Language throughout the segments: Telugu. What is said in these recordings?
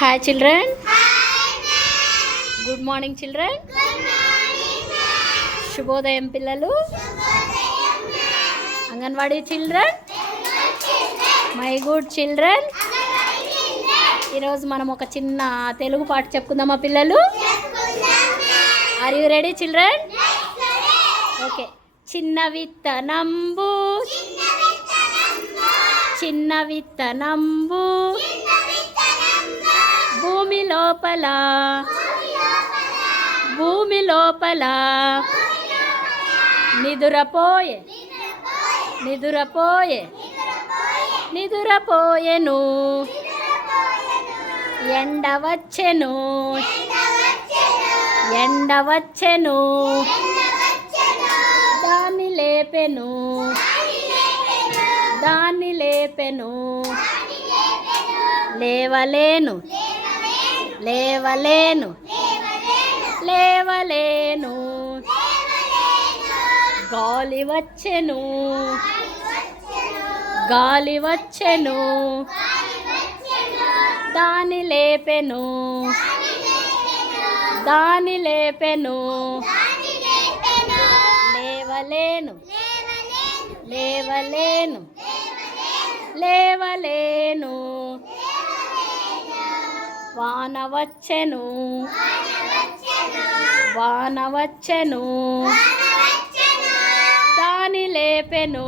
Hi children. Good morning children. శుభోదయం పిల్లలు. Anganwadi children. My good children. ఈరోజు మనం ఒక చిన్న తెలుగు పాట చెప్పుకుందామా పిల్లలు? Are you ready children? Okay. చిన్న విత్తనంబు చిన్న విత్తనంబు భూమి లోపల నిదురపోయెను ఎండ వచ్చెను దాన్ని లేపెను లేవలేను గాలి వచ్చెను దాన్ని లేపెను లేవలేను వాన వచ్చెను దాన్ని లేపెను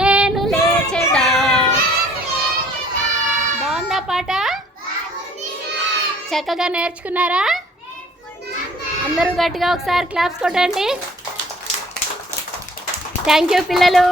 నేను లేచెదా బాగుందా పాట? చక్కగా నేర్చుకున్నారా? అందరూ గట్టిగా ఒకసారి క్లాప్స్ కొట్టండి. థ్యాంక్ యూ పిల్లలు.